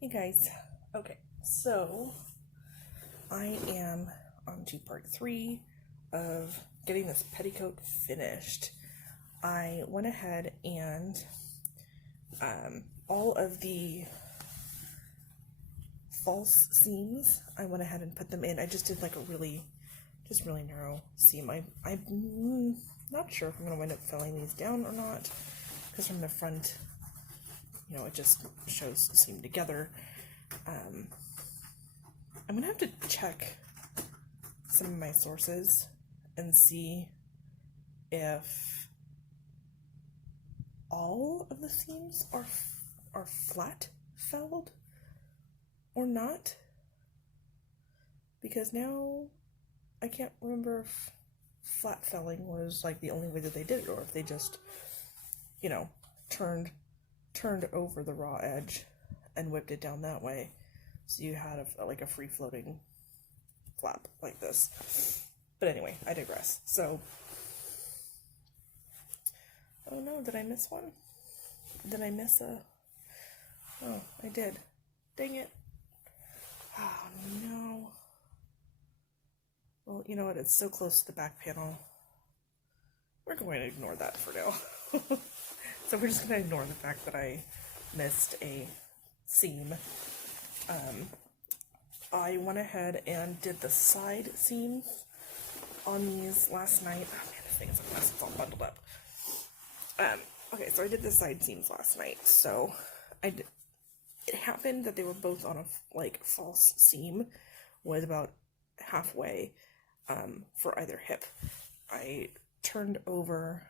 Hey guys. Okay, so I am on to part 3 of getting this petticoat finished. I went ahead and all of the false seams, I went ahead and put them in. I just did like a really narrow seam. I'm not sure if I'm going to wind up filling these down or not, because from the front, you know, it just shows the seam together. I'm going to have to check some of my sources and see if all of the seams are flat felled or not, because now I can't remember if flat felling was like the only way that they did it, or if they just, you know, turned over the raw edge and whipped it down that way, so you had like a free floating flap like this. But anyway, I digress. So, oh no, did I miss one? Did I miss a? Oh, I did. Dang it. Oh no. Well, you know what? It's so close to the back panel. We're going to ignore that for now. So we're just going to ignore the fact that I missed a seam. I went ahead and did the side seams on these last night. Oh man, this thing is a mess. It's all bundled up. Okay, so I did the side seams last night. So it happened that they were both on a false seam, was about halfway for either hip. I turned over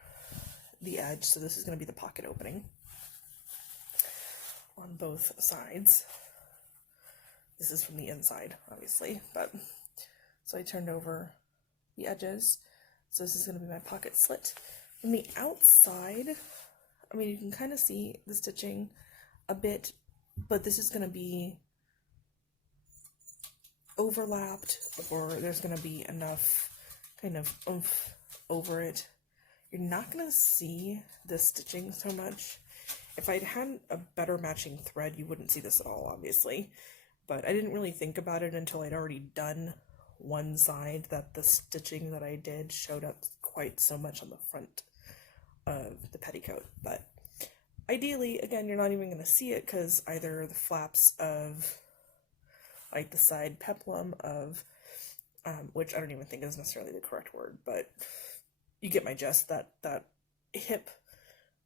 the edge, so this is going to be the pocket opening on both sides. This is from the inside, obviously, but so I turned over the edges, so this is going to be my pocket slit. From the outside, I mean, you can kind of see the stitching a bit, but this is going to be overlapped, or there's going to be enough kind of oomph over it. You're not going to see the stitching so much. If I'd had a better matching thread, you wouldn't see this at all, obviously. But I didn't really think about it until I'd already done one side, that the stitching that I did showed up quite so much on the front of the petticoat. But ideally, again, you're not even going to see it, because either the flaps of like the side peplum of, which I don't even think is necessarily the correct word, but you get my gist, that hip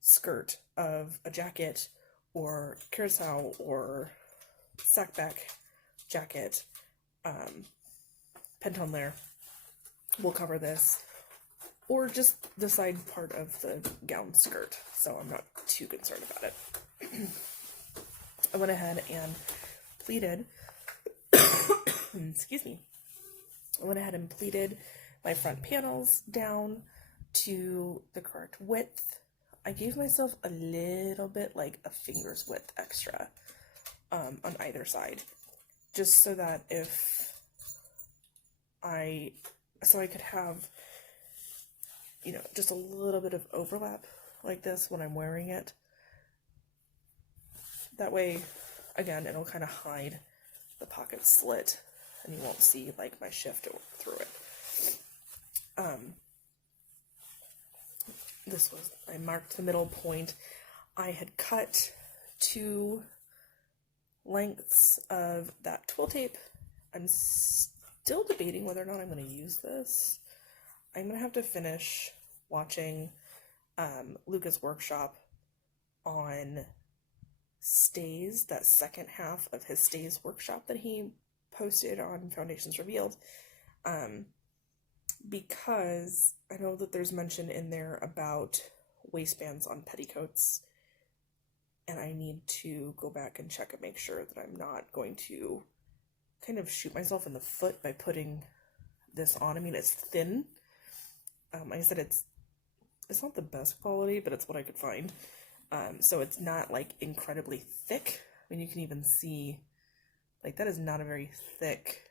skirt of a jacket or carousel or sackback jacket, Pantone layer will cover this, or just the side part of the gown skirt, so I'm not too concerned about it. I went ahead and pleated excuse me, I went ahead and pleated my front panels down to the correct width. I gave myself a little bit, like a finger's width extra on either side, just so that I could have, you know, just a little bit of overlap like this when I'm wearing it. That way, again, it'll kind of hide the pocket slit, and you won't see like my shift through it. I marked the middle point. I had cut 2 lengths of that twill tape. I'm still debating whether or not I'm going to use this. I'm going to have to finish watching Luca's workshop on stays, that second half of his stays workshop that he posted on Foundations Revealed, because I know that there's mention in there about waistbands on petticoats, and I need to go back and check and make sure that I'm not going to kind of shoot myself in the foot by putting this on. I mean, it's thin. Like I said, it's not the best quality, but it's what I could find. So it's not like incredibly thick. I mean, you can even see, like, that is not a very thick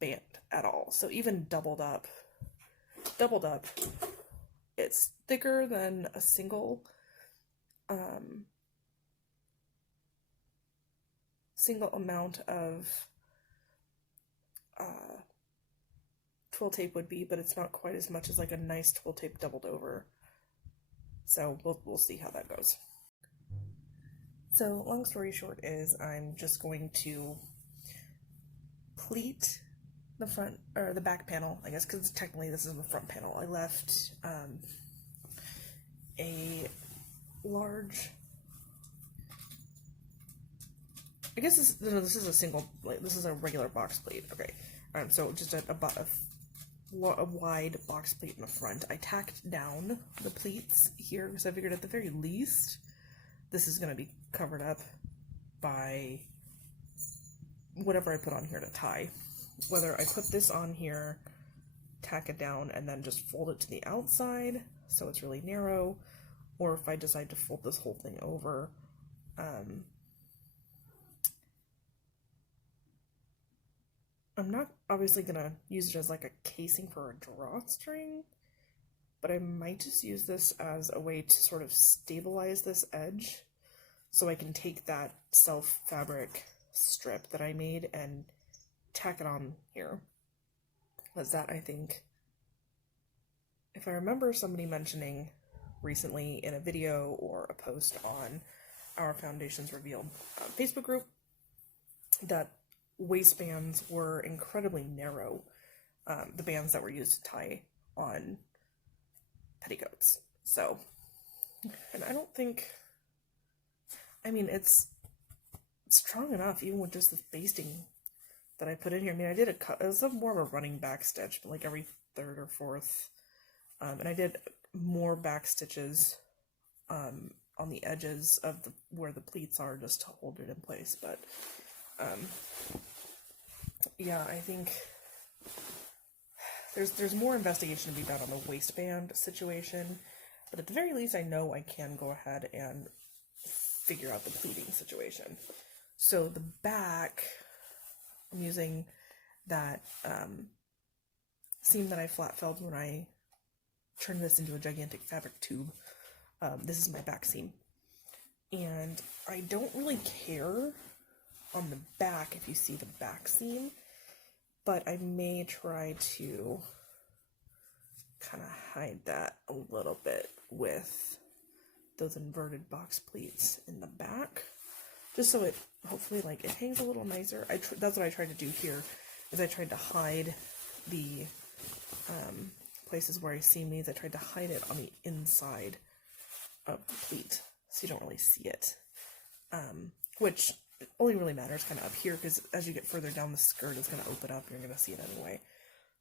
band at all. So even doubled up, it's thicker than a single single amount of twill tape would be, but it's not quite as much as like a nice twill tape doubled over. So we'll see how that goes. So long story short is I'm just going to pleat the front, or the back panel, I guess, because technically this is the front panel. I left a large, I guess this is a single, like, this is a regular box plate. Okay, so just a wide box plate in the front. I tacked down the pleats here because I figured at the very least this is going to be covered up by whatever I put on here to tie. Whether I put this on here, tack it down, and then just fold it to the outside so it's really narrow, or if I decide to fold this whole thing over, I'm not obviously gonna use it as like a casing for a drawstring, but I might just use this as a way to sort of stabilize this edge so I can take that self fabric strip that I made and tack it on here. Because that, I think, if I remember somebody mentioning recently in a video or a post on our Foundations Revealed Facebook group, that waistbands were incredibly narrow, the bands that were used to tie on petticoats. So, and I don't think, I mean, it's strong enough even with just the basting that I put in here. I mean, I did it was more of a running back stitch, but like every third or fourth, and I did more back stitches on the edges of where the pleats are just to hold it in place. But yeah, I think there's more investigation to be done on the waistband situation, but at the very least I know I can go ahead and figure out the pleating situation. So the back, I'm using that seam that I flat felled when I turned this into a gigantic fabric tube. This is my back seam, and I don't really care on the back if you see the back seam, but I may try to kind of hide that a little bit with those inverted box pleats in the back, just so it hopefully, like, it hangs a little nicer. That's what I tried to do here, is I tried to hide the places where I seam these. I tried to hide it on the inside of the pleat so you don't really see it, which only really matters kind of up here, because as you get further down the skirt it's going to open up, you're going to see it anyway,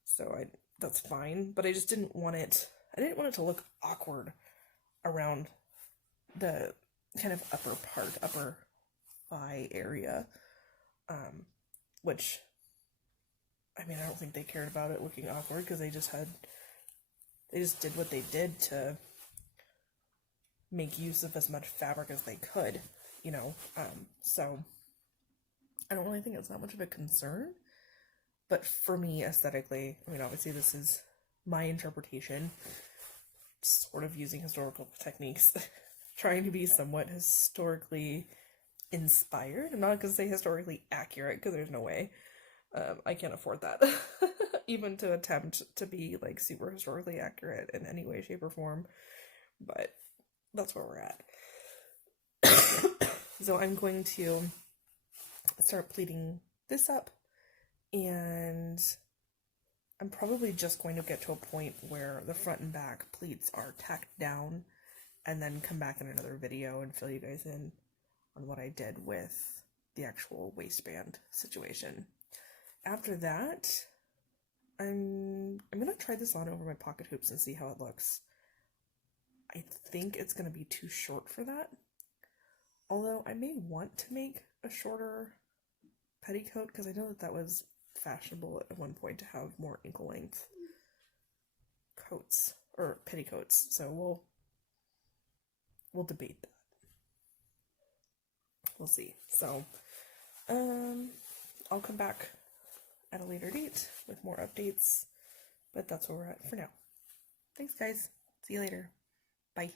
so that's fine. But I just didn't want it to look awkward around the kind of upper thigh area, which, I mean, I don't think they cared about it looking awkward, because they just did what they did to make use of as much fabric as they could, you know, so I don't really think it's that much of a concern. But for me, aesthetically, I mean, obviously this is my interpretation, sort of using historical techniques, trying to be somewhat historically inspired. I'm not going to say historically accurate, because there's no way. I can't afford that. Even to attempt to be, like, super historically accurate in any way, shape, or form. But that's where we're at. So I'm going to start pleating this up, and I'm probably just going to get to a point where the front and back pleats are tacked down, and then come back in another video and fill you guys in on what I did with the actual waistband situation. After that, I'm gonna try this on over my pocket hoops and see how it looks. I think it's gonna be too short for that, although I may want to make a shorter petticoat, because I know that was fashionable at one point to have more ankle length coats or petticoats, so we'll debate that. We'll see. So I'll come back at a later date with more updates, but that's where we're at for now. Thanks, guys. See you later. Bye.